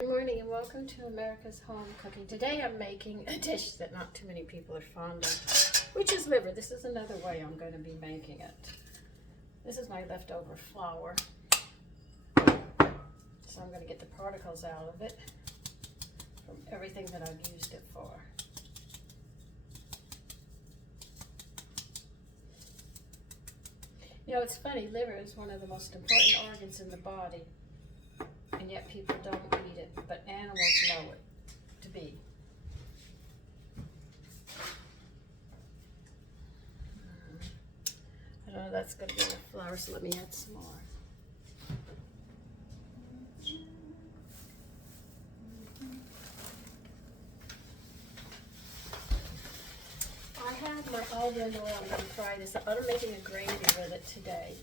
Good morning and welcome to America's Home Cooking. Today I'm making a dish that not too many people are fond of, which is liver. This is another way I'm going to be making it. This is my leftover flour. So I'm going to get the particles out of it from everything that I've used it for. You know, it's funny, liver is one of the most important organs in the body. And yet people don't eat it, but animals know it to be. I don't know, that's going to be enough flour, so let me add some more. I have my almond oil. I'm going to fry this up. I'm making a gravy with it today.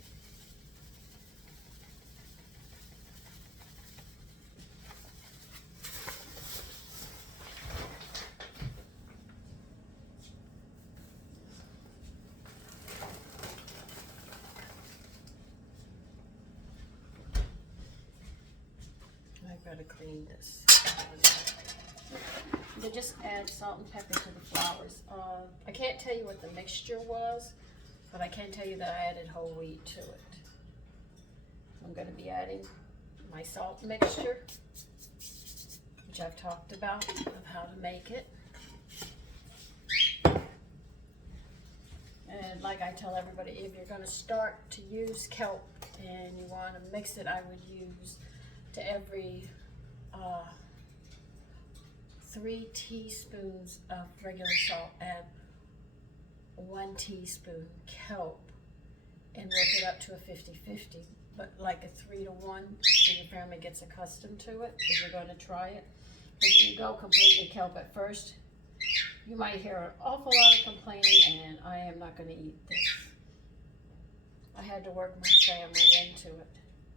I've got to clean this. Then just add salt and pepper to the flours. I can't tell you what the mixture was, but I can tell you that I added whole wheat to it. I'm going to be adding my salt mixture, which I've talked about of how to make it. And like I tell everybody, if you're going to start to use kelp and you want to mix it, I would use to every 3 teaspoons of regular salt, add 1 teaspoon kelp and work it up to a 50-50, but like a 3 to 1, so your family gets accustomed to it if you're going to try it. If you go completely kelp at first, you might hear an awful lot of complaining, and I am not going to eat this. I had to work my family into it.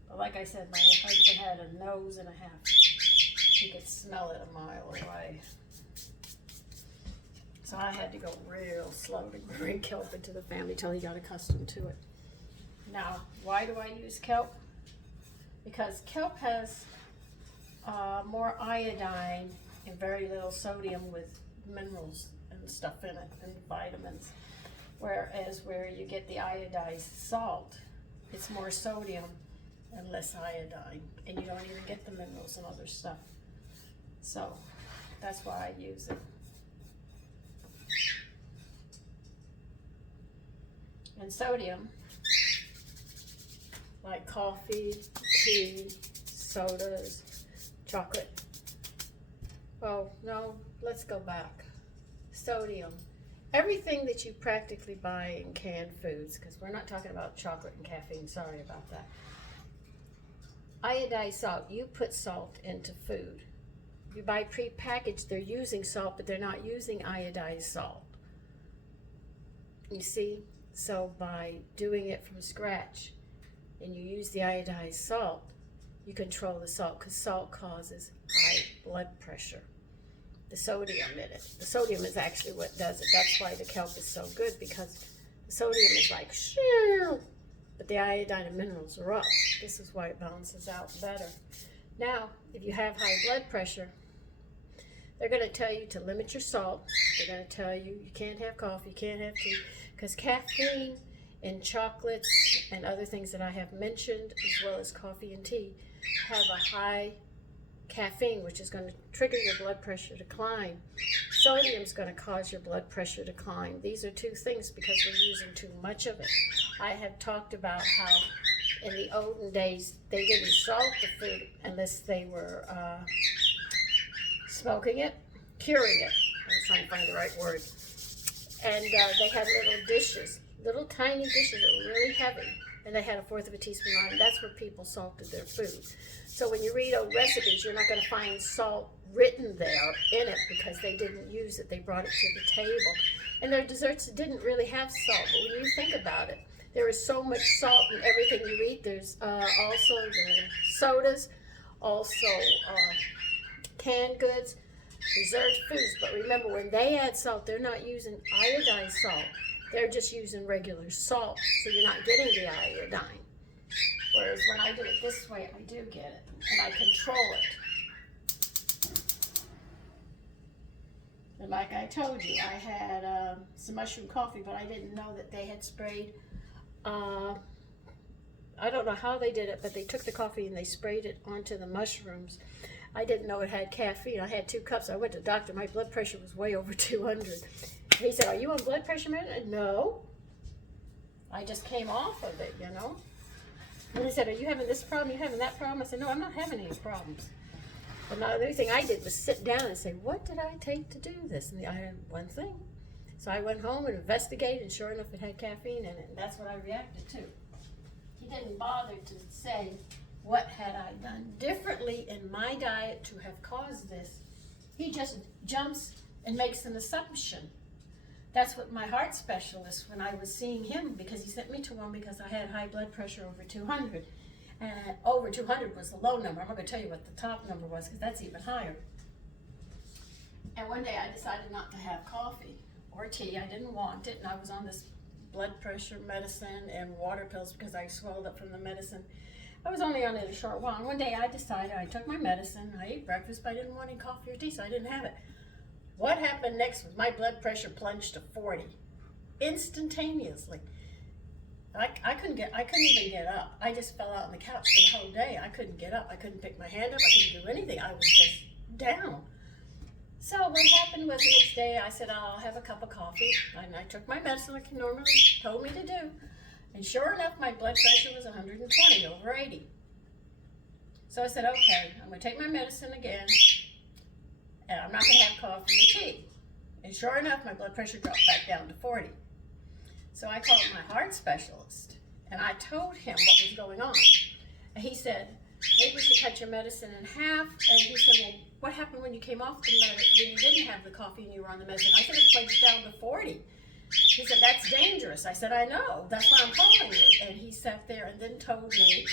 But like I said, my husband had a nose and a half. He could smell it a mile away. So I had to go real slow to bring kelp into the family till he got accustomed to it. Now, why do I use kelp? Because kelp has more iodine and very little sodium with minerals and stuff in it, and vitamins. Whereas where you get the iodized salt, it's more sodium and less iodine, and you don't even get the minerals and other stuff. So that's why I use it. And sodium, like coffee, tea, sodas, chocolate. Oh no, let's go back. Sodium. Everything that you practically buy in canned foods, because we're not talking about chocolate and caffeine, sorry about that. Iodized salt, you put salt into food. If you buy pre-packaged, they're using salt, but they're not using iodized salt. You see? So by doing it from scratch and you use the iodized salt, you control the salt, because salt causes high blood pressure. The sodium in it. The sodium is actually what does it. That's why the kelp is so good, because the sodium is like, shoo, but the iodine and minerals are up. This is why it balances out better. Now, if you have high blood pressure, they're going to tell you to limit your salt. They're going to tell you you can't have coffee, you can't have tea, because caffeine and chocolates and other things that I have mentioned, as well as coffee and tea, have a high caffeine, which is going to trigger your blood pressure to climb. Sodium is going to cause your blood pressure to climb. These are two things because we're using too much of it. I have talked about how in the olden days they didn't salt the food unless they were smoking it, curing it. I was trying to find the right word. And they had little dishes, little tiny dishes that were really heavy, and they had 1/4 of a teaspoon on it. That's where people salted their food. So when you read old recipes, you're not going to find salt written there in it because they didn't use it. They brought it to the table. And their desserts didn't really have salt. But when you think about it, there is so much salt in everything you eat. There's also the sodas, also canned goods, preserved foods. But remember, when they add salt, they're not using iodized salt. They're just using regular salt, so you're not getting the iodine. Whereas when I do it this way, I do get it, and I control it. like I told you, I had some mushroom coffee, but I didn't know that they had sprayed. I don't know how they did it, but they took the coffee and they sprayed it onto the mushrooms. I didn't know it had caffeine. I had 2 cups. I went to the doctor. My blood pressure was way over 200. He said, "Are you on blood pressure medicine?" No. I just came off of it, you know. And he said, "Are you having this problem? You having that problem?" I said, "No, I'm not having any problems." But now the only thing I did was sit down and say, what did I take to do this? And I had one thing. So I went home and investigated, and sure enough, it had caffeine in it. And that's what I reacted to. He didn't bother to say, what had I done differently in my diet to have caused this? He just jumps and makes an assumption. That's what my heart specialist, when I was seeing him, because he sent me to one because I had high blood pressure over 200. And over 200 was the low number. I'm not going to tell you what the top number was because that's even higher. And one day I decided not to have coffee or tea. I didn't want it, and I was on this blood pressure medicine and water pills because I swelled up from the medicine. I was only on it a short while. And one day I decided, I took my medicine, I ate breakfast, but I didn't want any coffee or tea, so I didn't have it. What happened next was my blood pressure plunged to 40 instantaneously. I couldn't even get up. I just fell out on the couch for the whole day. I couldn't get up. I couldn't pick my hand up. I couldn't do anything. I was just down. So what happened was the next day I said, I'll have a cup of coffee. And I took my medicine like he normally told me to do. And sure enough, my blood pressure was 120 over 80. So I said, okay, I'm going to take my medicine again. And I'm not going to have coffee or tea. And sure enough, my blood pressure dropped back down to 40. So I called my heart specialist, and I told him what was going on. And he said, maybe we should cut your medicine in half. And he said, well, what happened when you came off the medicine, when you didn't have the coffee and you were on the medicine? I said, it plunged down to 40. He said, that's dangerous. I said, I know. That's why I'm calling you. And he sat there and then told me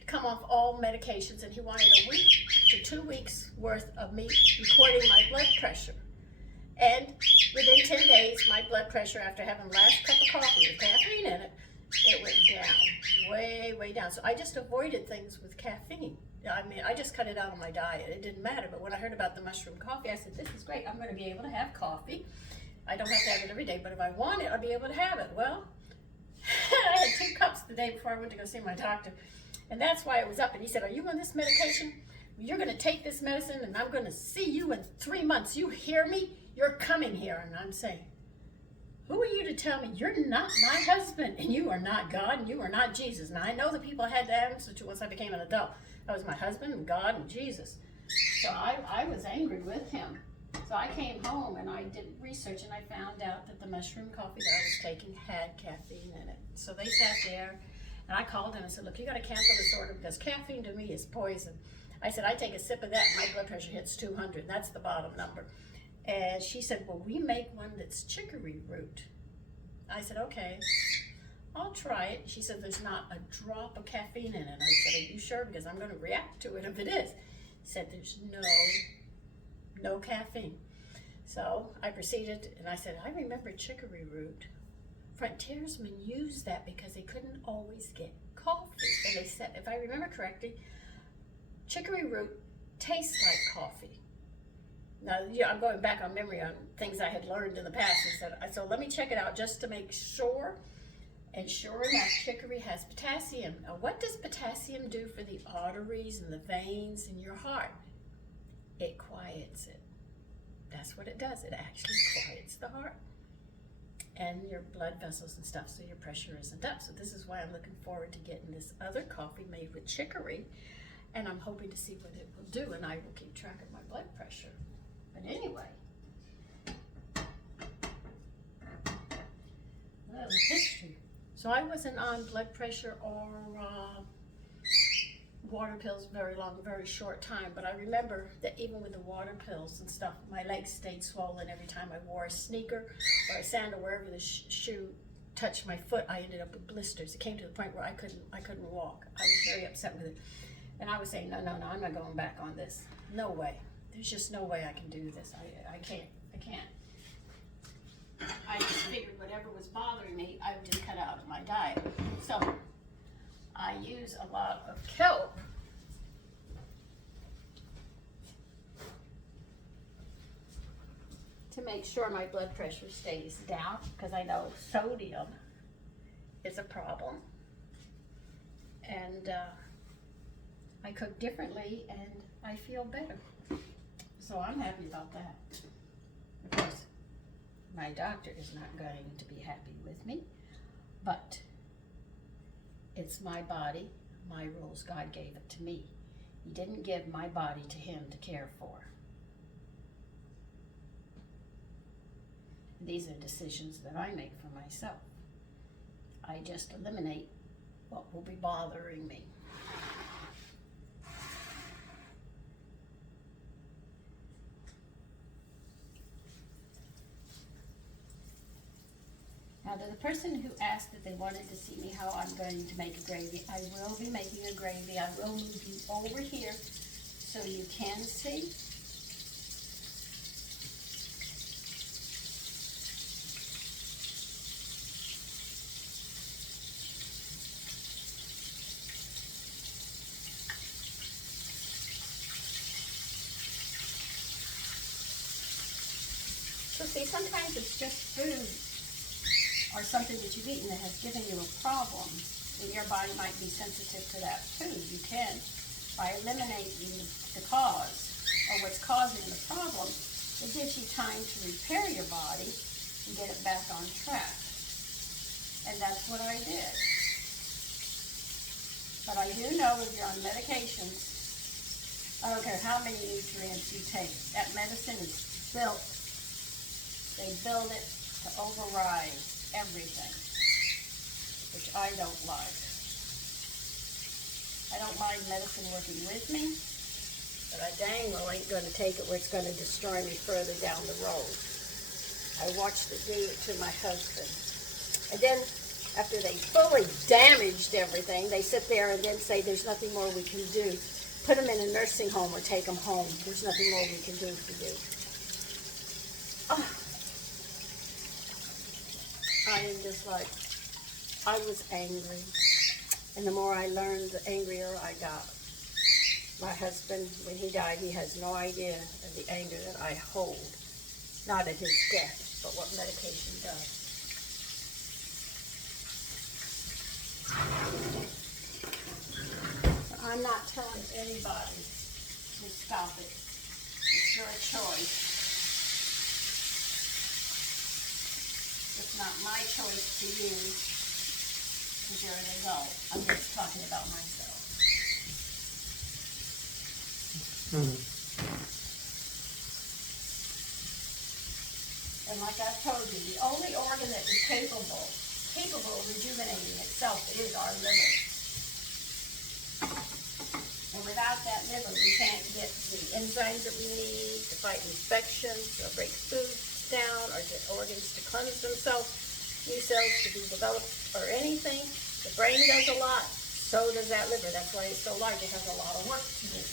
to come off all medications, and he wanted a week to 2 weeks worth of me recording my blood pressure. And within 10 days, my blood pressure, after having the last cup of coffee with caffeine in it, it went down, way, way down. So I just avoided things with caffeine. I mean, I just cut it out of my diet. It didn't matter. But when I heard about the mushroom coffee, I said, this is great. I'm going to be able to have coffee. I don't have to have it every day, but if I want it, I'll be able to have it. Well, I had 2 cups the day before I went to go see my doctor. And that's why it was up. And he said, are you on this medication? You're going to take this medicine, and I'm going to see you in 3 months. You hear me? You're coming here. And I'm saying, who are you to tell me you're not my husband, and you are not God, and you are not Jesus? Now, I know the people I had to answer to once I became an adult. That was my husband, and God, and Jesus. So I was angry with him. So I came home, and I did research, and I found out that the mushroom coffee that I was taking had caffeine in it. So they sat there, and I called them and said, look, you got to cancel this order because caffeine to me is poison. I said, I take a sip of that, and my blood pressure hits 200. That's the bottom number. And she said, well, we make one that's chicory root. I said, okay, I'll try it. She said, there's not a drop of caffeine in it. I said, are you sure? Because I'm going to react to it if it is. Said, there's no caffeine. So I proceeded, and I said, I remember chicory root. Frontiersmen used that because they couldn't always get coffee. And they said, if I remember correctly, chicory root tastes like coffee. Now, yeah, I'm going back on memory on things I had learned in the past. And said, so let me check it out just to make sure. And sure enough, chicory has potassium. Now, what does potassium do for the arteries and the veins in your heart? It quiets it. That's what it does. It actually quiets the heart and your blood vessels and stuff, so your pressure isn't up. So this is why I'm looking forward to getting this other coffee made with chicory, and I'm hoping to see what it will do, and I will keep track of my blood pressure. But anyway, that was history. So I wasn't on blood pressure or water pills very long, very short time, but I remember that even with the water pills and stuff, my legs stayed swollen every time I wore a sneaker or a sandal, wherever the shoe touched my foot. I ended up with blisters. It came to the point where I couldn't walk. I was very upset with it, and I was saying, no, I'm not going back on this. No way. There's just no way I can do this. I can't. I just figured whatever was bothering me, I would just cut out of my diet. So I use a lot of kelp. to make sure my blood pressure stays down, because I know sodium is a problem. And I cook differently and I feel better. So I'm happy about that. Of course, my doctor is not going to be happy with me, but it's my body, my rules. God gave it to me. He didn't give my body to him to care for. These are decisions that I make for myself. I just eliminate what will be bothering me. Now, to the person who asked that they wanted to see me how I'm going to make a gravy, I will be making a gravy. I will move you over here so you can see. So see, sometimes it's just food or something that you've eaten that has given you a problem, and your body might be sensitive to that food. You can, by eliminating the cause or what's causing the problem, it gives you time to repair your body and get it back on track. And that's what I did. But I do know if you're on medications, I don't care how many nutrients you take, that medicine is built. They build it to override everything, which I don't like. I don't mind medicine working with me, but I dang well ain't going to take it where it's going to destroy me further down the road. I watched it do it to my husband. And then, after they fully damaged everything, they sit there and then say, there's nothing more we can do. Put them in a nursing home or take them home. There's nothing more we can do for you. Oh. I am just like, I was angry. And the more I learned, the angrier I got. My husband, when he died, he has no idea of the anger that I hold. Not at his death, but what medication does. I'm not telling anybody to stop it. It's your choice. It's not my choice to use, because you're an adult. I'm just talking about myself. And like I've told you, the only organ that is capable of rejuvenating itself is our liver. And without that liver, we can't get the enzymes that we need to fight infections or break food down or get organs to cleanse themselves, new cells to be developed or anything. The brain does a lot, so does that liver. That's why it's so large. It has a lot of work to do.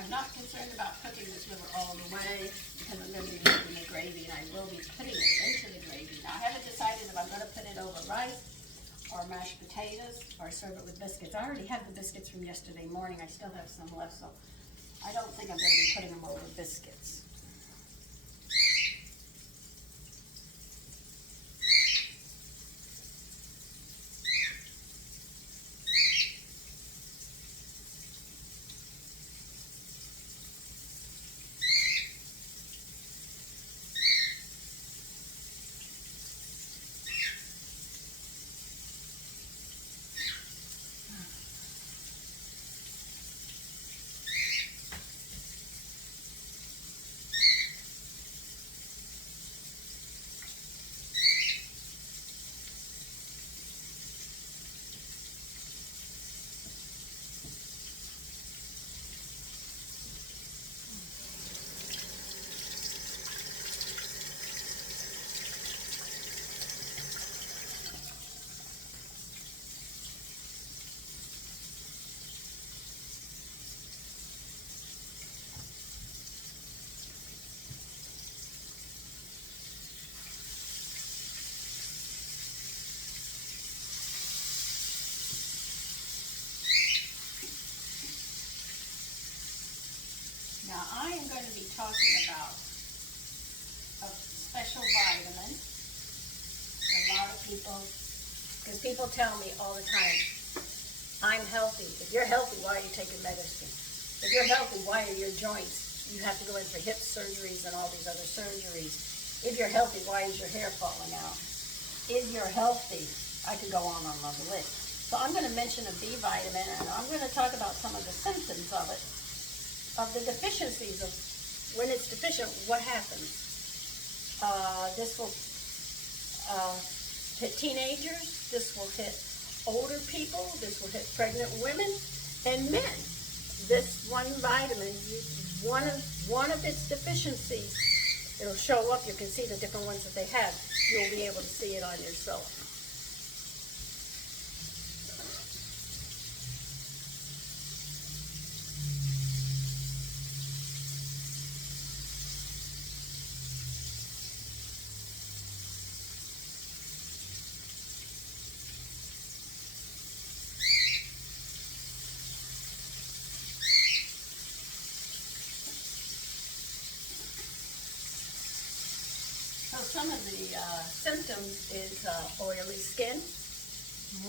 I'm not concerned about cooking this liver all the way because I'm going to be making the gravy, and I will be putting it into the gravy. Now, I haven't decided if I'm going to put it over rice or mashed potatoes or serve it with biscuits. I already had the biscuits from yesterday morning. I still have some left, so I don't think I'm going to be putting them over biscuits. Now I am going to be talking about a special vitamin. A lot of people, because people tell me all the time, I'm healthy. If you're healthy, why are you taking medicine? If you're healthy, why are your joints, you have to go in for hip surgeries and all these other surgeries. If you're healthy, why is your hair falling out? If you're healthy, I could go on the list. So I'm going to mention a B vitamin, and I'm going to talk about some of the symptoms of it, of the deficiencies of when it's deficient, what happens. This will hit teenagers, this will hit older people, this will hit pregnant women and men. This one vitamin, one of its deficiencies, it'll show up. You can see the different ones that they have. You'll be able to see it on yourself. Some of the symptoms is oily skin,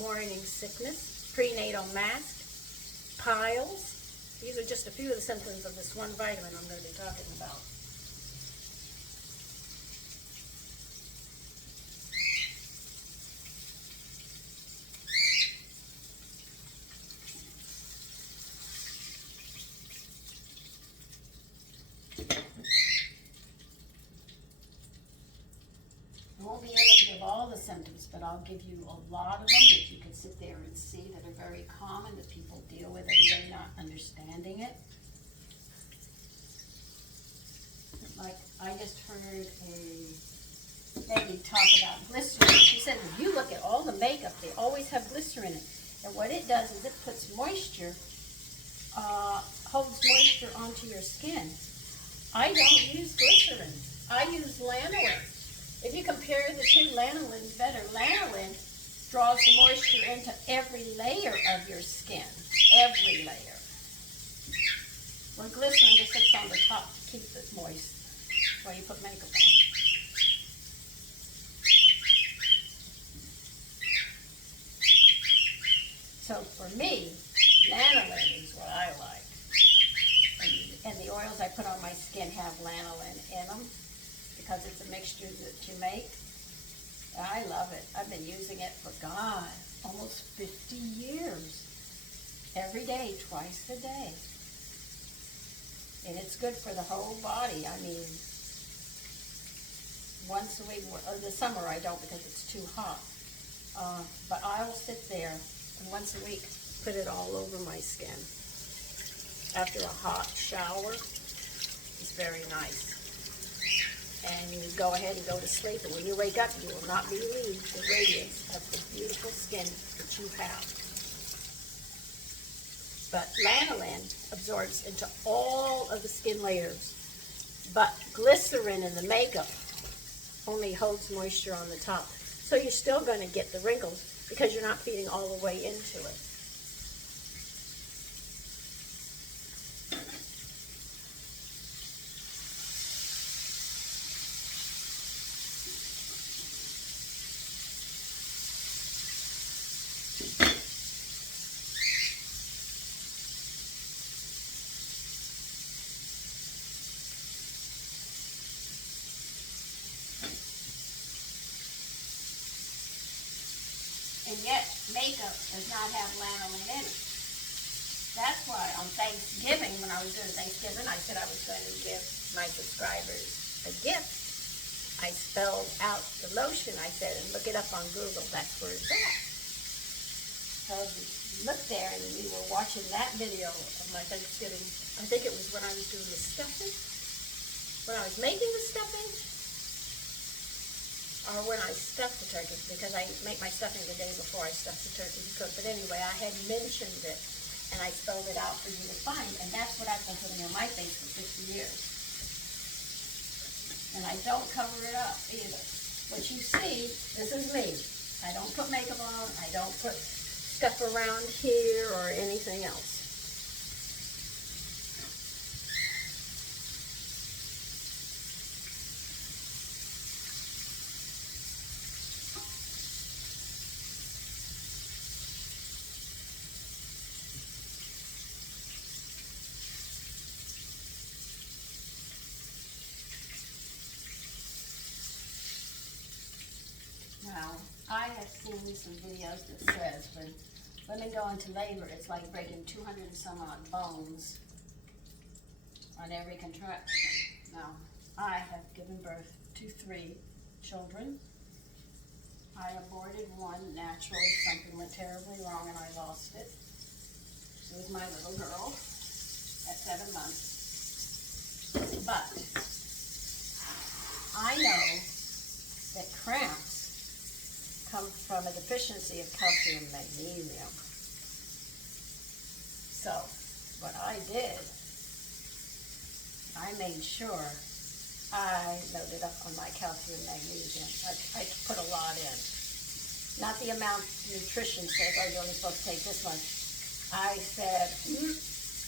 morning sickness, prenatal mask, piles. These are just a few of the symptoms of this one vitamin I'm going to be talking about. I won't be able to give all the symptoms, but I'll give you a lot of them that you can sit there and see that are very common that people deal with every day, not understanding it. Like, I just heard a lady talk about glycerin. She said, if you look at all the makeup, they always have glycerin in it. And what it does is it puts moisture, holds moisture onto your skin. I don't use glycerin. I use lanolin. If you compare the two, lanolin's better. Lanolin draws the moisture into every layer of your skin. Every layer. Where glycerin just sits on the top to keep it moist while you put makeup on. So for me, lanolin is what I like. And the oils I put on my skin have lanolin in them, because it's a mixture that you make. I love it. I've been using it for, God, almost 50 years. Every day, twice a day. And it's good for the whole body. I mean, once a week, or the summer I don't because it's too hot. But I'll sit there and once a week put it all over my skin. After a hot shower, it's very nice. And you go ahead and go to sleep, and when you wake up, you will not believe the radiance of the beautiful skin that you have. But lanolin absorbs into all of the skin layers, but glycerin in the makeup only holds moisture on the top. So you're still going to get the wrinkles because you're not feeding all the way into it. And yet, makeup does not have lanolin in it. That's why on Thanksgiving, when I was doing Thanksgiving, I said I was going to give my subscribers a gift. I spelled out the lotion, I said, and look it up on Google. That's where it's at. So we looked there, and we were watching that video of my Thanksgiving. I think it was when I was doing the stuffing. When I was making the stuffing, or when I stuffed the turkey, because I make my stuffing the day before I stuff the turkey to cook. But anyway, I had mentioned it, and I spelled it out for you to find, and that's what I've been putting on my face for 50 years. And I don't cover it up either. What you see, this is me. I don't put makeup on, I don't put stuff around here or anything else. some videos that says when women go into labor, it's like breaking 200 and some odd bones on every contraction. Now, I have given birth to 3 children. I aborted one naturally. Something went terribly wrong and I lost it. It was my little girl at 7 months. But I know that cramps come from a deficiency of calcium and magnesium. So what I did, I made sure I loaded up on my calcium and magnesium. I put a lot in. Not the amount nutrition says, oh, you're only supposed to take this much. I said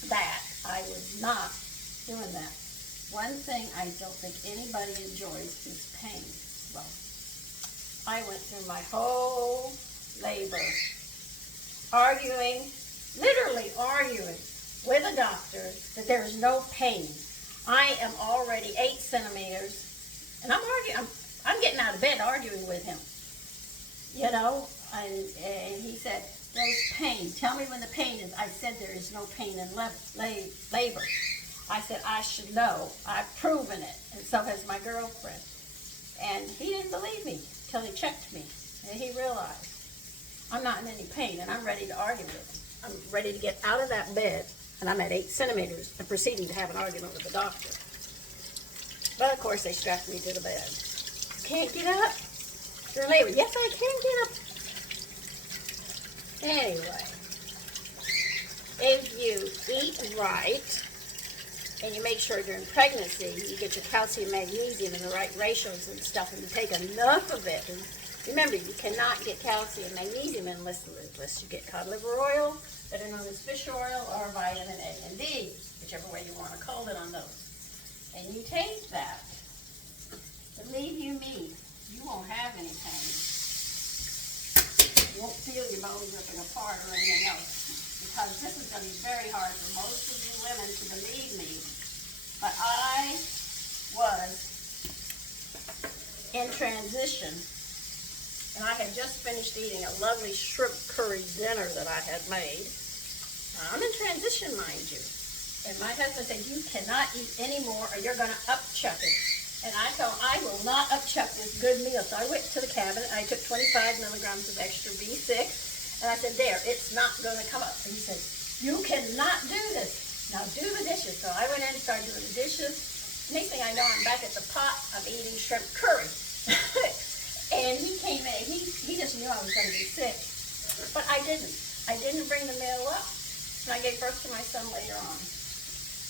that. I was not doing that. One thing I don't think anybody enjoys is pain. Well, I went through my whole labor arguing, literally arguing with a doctor that there is no pain. I am already 8 centimeters, and I'm arguing. I'm getting out of bed arguing with him. You know, and he said, "There's pain. Tell me when the pain is." I said, "There is no pain in labor." I said, "I should know. I've proven it, and so has my girlfriend." And he didn't believe me till he checked me, and he realized I'm not in any pain, and I'm ready to argue with him. I'm ready to get out of that bed. And I'm at 8 centimeters and proceeding to have an argument with the doctor. But of course they strapped me to the bed. You can't get up? You're in labor. Yes, I can get up. Anyway, if you eat right and you make sure during pregnancy you get your calcium, magnesium in the right ratios and stuff, and you take enough of it. And remember, you cannot get calcium, magnesium unless you get cod liver oil, that are known as fish oil, or vitamin A and D, whichever way you want to call it on those. And you take that. Believe you me, you won't have any pain. You won't feel your bones ripping apart or anything else, because this is going to be very hard for most of you women to believe me. But I was in transition, and I had just finished eating a lovely shrimp curry dinner that I had made. I'm in transition, mind you. And my husband said, "You cannot eat any more or you're going to upchuck it." And I told him, "I will not upchuck this good meal." So I went to the cabinet. I took 25 milligrams of extra B6. And I said, "There, it's not going to come up." And he said, "You cannot do this. Now do the dishes." So I went in and started doing the dishes. Next thing I know, I'm back at the pot. I'm eating shrimp curry. And he came in. He just knew I was going to be sick. But I didn't. I didn't bring the meal up. And I gave birth to my son later on.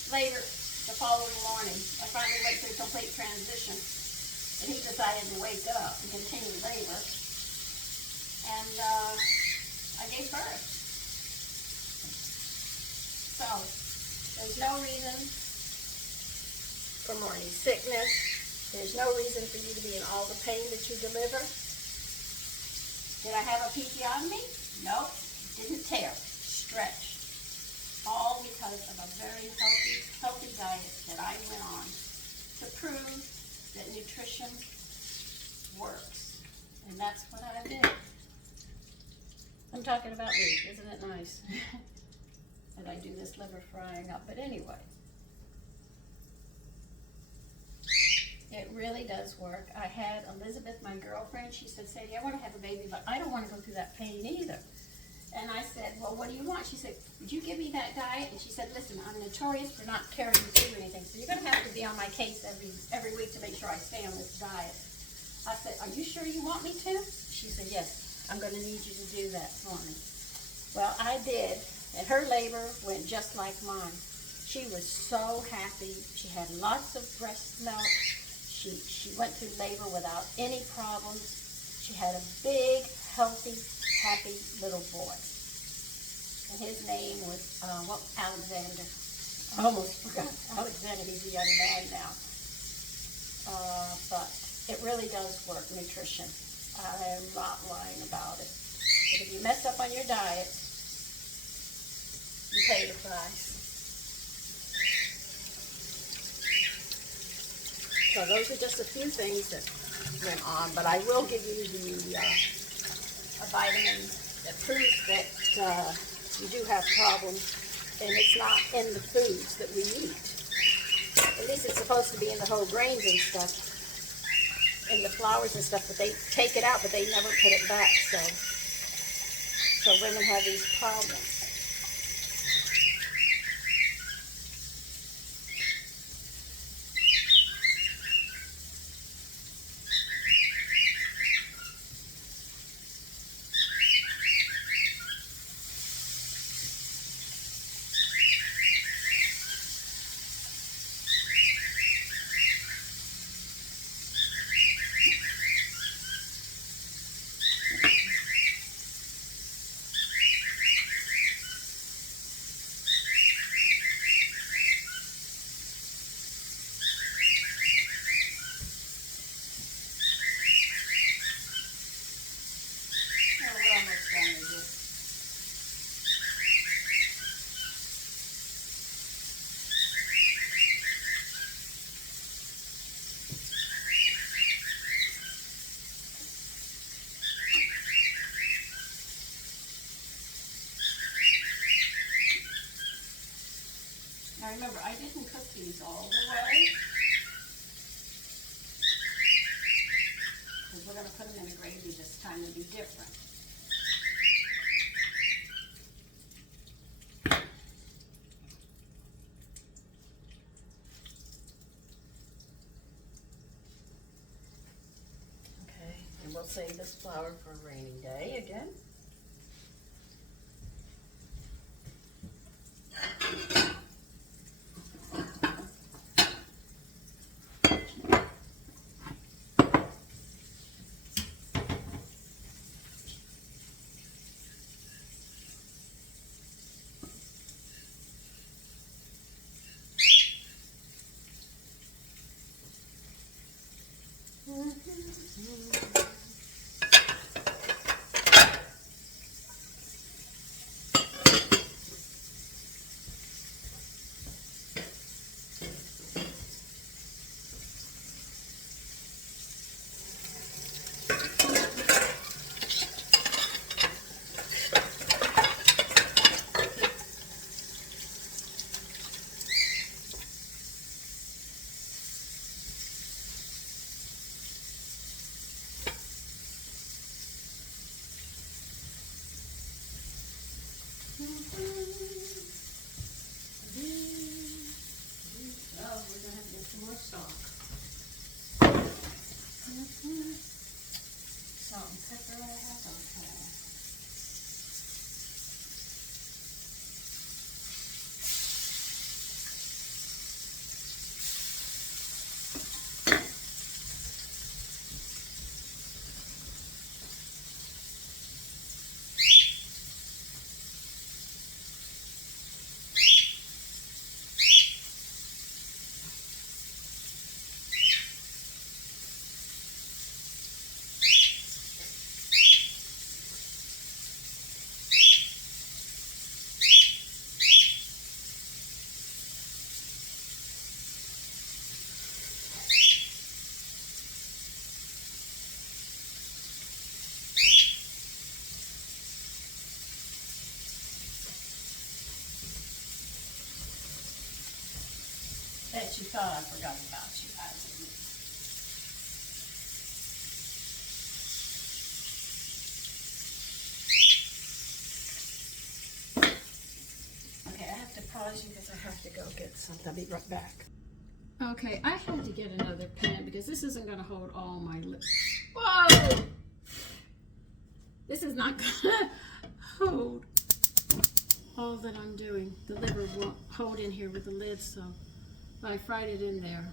Later, the following morning, I finally went through complete transition. And he decided to wake up and continue labor. And I gave birth. So, there's no reason for morning sickness. There's no reason for you to be in all the pain that you deliver. Did I have a episiotomy? Nope. Didn't tear. Stretched. All because of a very healthy diet that I went on to prove that nutrition works. And that's what I did. I'm talking about me. Isn't it nice? And I do this liver frying up. But anyway, it really does work. I had Elizabeth, my girlfriend, she said, "Sadie, I want to have a baby, but I don't want to go through that pain either." And I said, "Well, what do you want?" She said, "Would you give me that diet?" And she said, "Listen, I'm notorious for not carrying you through anything, so you're going to have to be on my case every week to make sure I stay on this diet." I said, "Are you sure you want me to?" She said, "Yes, I'm going to need you to do that for me." Well, I did, and her labor went just like mine. She was so happy. She had lots of breast milk. She went through labor without any problems. She had a big, healthy, happy little boy. And his name was, Alexander. I almost forgot Alexander. He's a young man now. But it really does work, nutrition. I am not lying about it. But if you mess up on your diet, you pay the price. So those are just a few things that went on, but I will give you the a vitamin that proves that you do have problems, and it's not in the foods that we eat. At least it's supposed to be in the whole grains and stuff, in the flours and stuff, but they take it out, but they never put it back, so women have these problems. Now remember, I didn't cook these all the way, because we're going to put them in a gravy this time. It'll be different. Okay, and we'll save this flour for a rainy day again. Salt and pepper I have, okay. Bet you thought I forgot about you. I didn't. Okay, I have to pause you because I have to go get something. I'll be right back. Okay, I had to get another pan because this isn't going to hold all my lips. Whoa! This is not going to hold all that I'm doing. The liver won't hold in here with the lid, so if I fried it in there,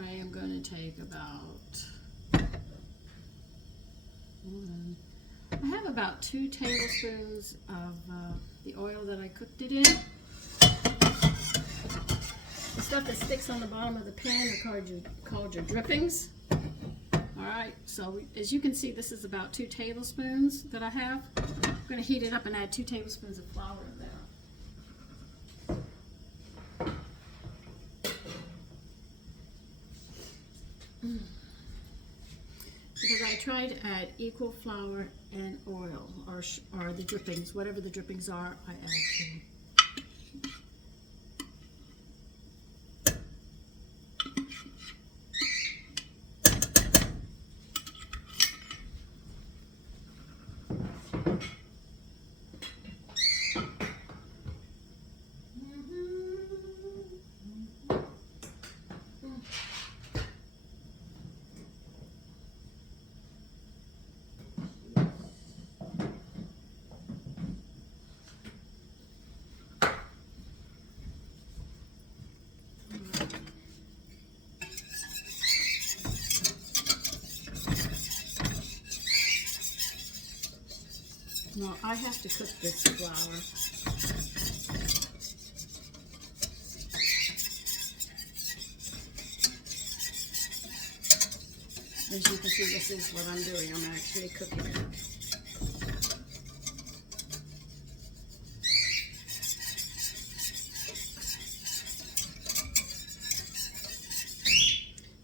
I am going to take about, I have about 2 tablespoons of the oil that I cooked it in. The stuff that sticks on the bottom of the pan are called your drippings. Alright, so as you can see, this is about 2 tablespoons that I have. I'm going to heat it up and add 2 tablespoons of flour in there. Because I try to add equal flour and oil, or the drippings, whatever the drippings are, I add to. Now I have to cook this flour. As you can see, this is what I'm doing. I'm actually cooking it.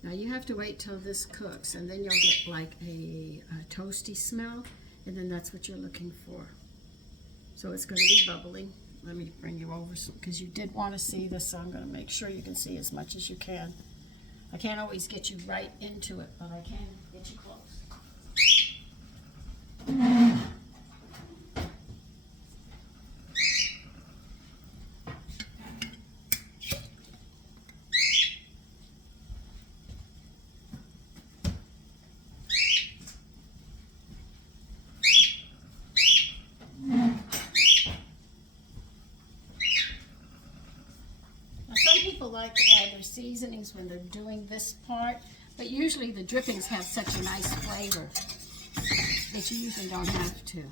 Now you have to wait till this cooks, and then you'll get like a toasty smell, and then that's what you're looking for. So it's going to be bubbling. Let me bring you over because you did want to see this, so I'm going to make sure you can see as much as you can. I can't always get you right into it, but I can get you close. Like to add their seasonings when they're doing this part, but usually the drippings have such a nice flavor that you usually don't have to.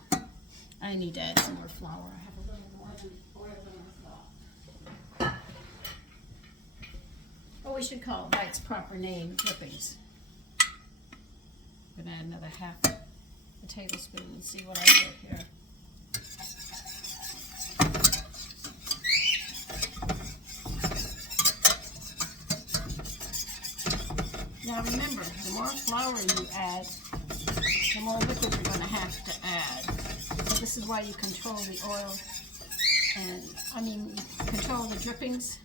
I need to add some more flour. I have a little more oil than I thought. Oh, we should call it by its proper name, drippings. I'm going to add another half a tablespoon and see what I get here. Now remember, the more flour you add, the more liquid you're going to have to add. So this is why you control the oil, and control the drippings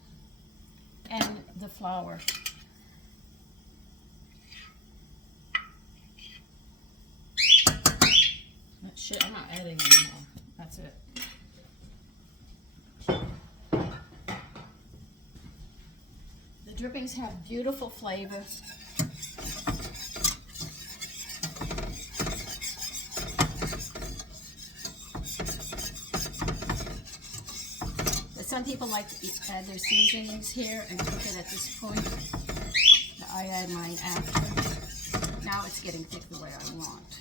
and the flour. Shit, I'm not adding anymore. That's it. The drippings have beautiful flavor. Some people like to add their seasonings here and cook it at this point. I add mine after. Now it's getting thick the way I want.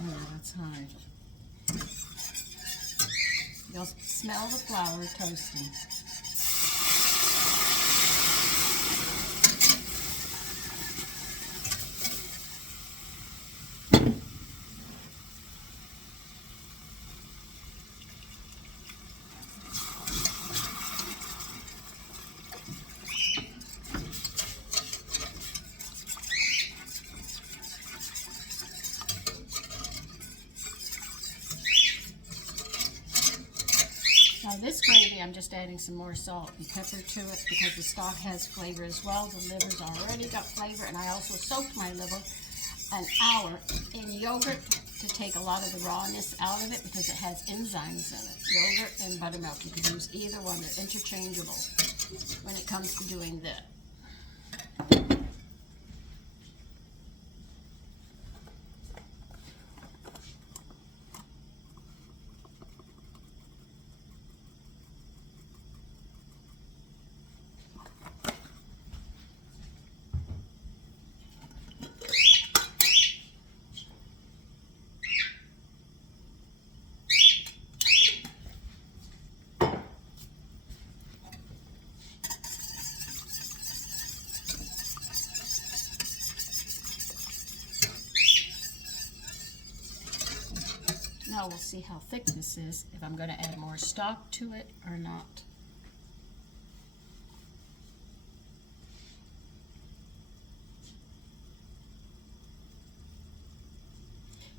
Oh, that's high. You'll smell the flour toasting. Now this gravy, I'm just adding some more salt and pepper to it because the stock has flavor as well. The liver's already got flavor, and I also soaked my liver an hour in yogurt to take a lot of the rawness out of it because it has enzymes in it. Yogurt and buttermilk, you can use either one. They're interchangeable when it comes to doing that. Now we'll see how thick this is, if I'm going to add more stock to it or not.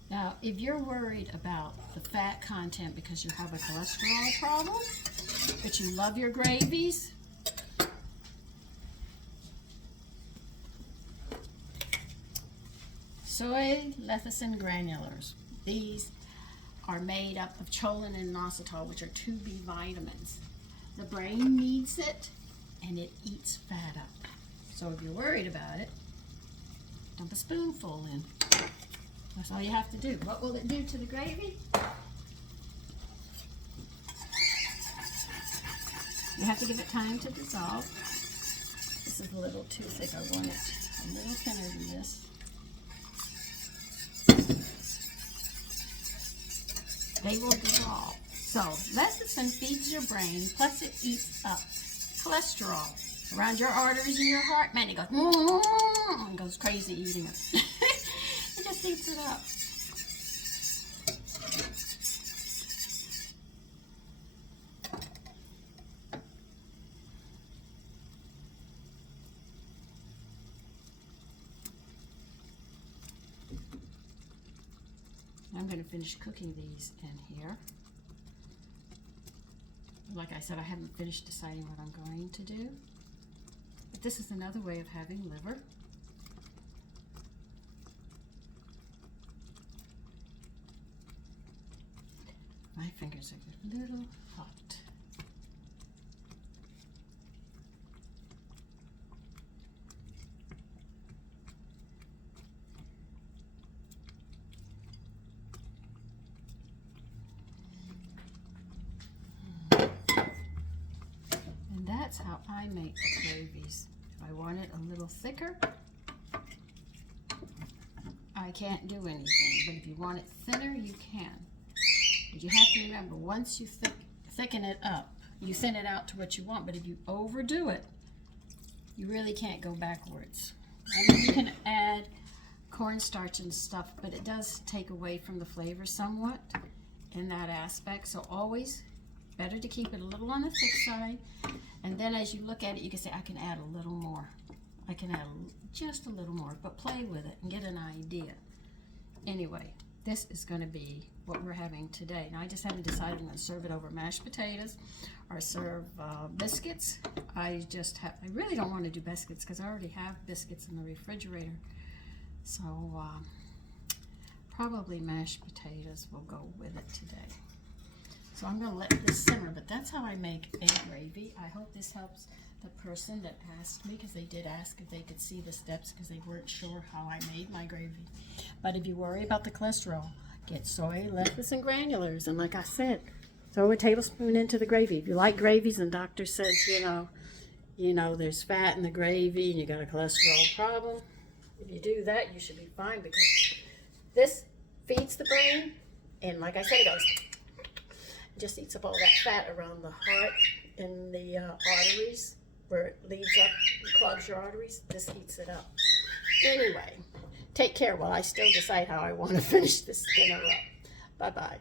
Now, if you're worried about the fat content because you have a cholesterol problem, but you love your gravies, soy lecithin granulars. These are made up of choline and inositol, which are 2B vitamins. The brain needs it, and it eats fat up. So if you're worried about it, dump a spoonful in. That's all you have to do. What will it do to the gravy? You have to give it time to dissolve. This is a little too thick. I want it a little thinner than this. They will dissolve. So, lecithin feeds your brain, plus it eats up cholesterol around your arteries and your heart. Man, it goes, and goes crazy eating it. It just eats it up. I'm going to finish cooking these in here. Like I said, I haven't finished deciding what I'm going to do. But this is another way of having liver. My fingers are a little hot. And that's how I make the gravies. If I want it a little thicker, I can't do anything. But if you want it thinner, you can. But you have to remember, once you thicken it up, you thin it out to what you want. But if you overdo it, you really can't go backwards. I mean, you can add cornstarch and stuff, but it does take away from the flavor somewhat in that aspect. So always better to keep it a little on the thick side. And then as you look at it, you can say, I can add a little more. I can add just a little more, but play with it and get an idea. Anyway, this is going to be what we're having today. Now, I just haven't decided I'm going to serve it over mashed potatoes or serve biscuits. I really don't want to do biscuits because I already have biscuits in the refrigerator. So probably mashed potatoes will go with it today. So I'm going to let this simmer, but that's how I make a gravy. I hope this helps the person that asked me, because they did ask if they could see the steps because they weren't sure how I made my gravy. But if you worry about the cholesterol, get soy lecithin granulars, and like I said, throw a tablespoon into the gravy. If you like gravies and doctor says, you know, there's fat in the gravy and you got a cholesterol problem, if you do that, you should be fine, because this feeds the brain, and like I said, it just eats up all that fat around the heart and the arteries, where it leads up and clogs your arteries. This eats it up. Anyway, take care while I still decide how I want to finish this dinner up. Bye-bye.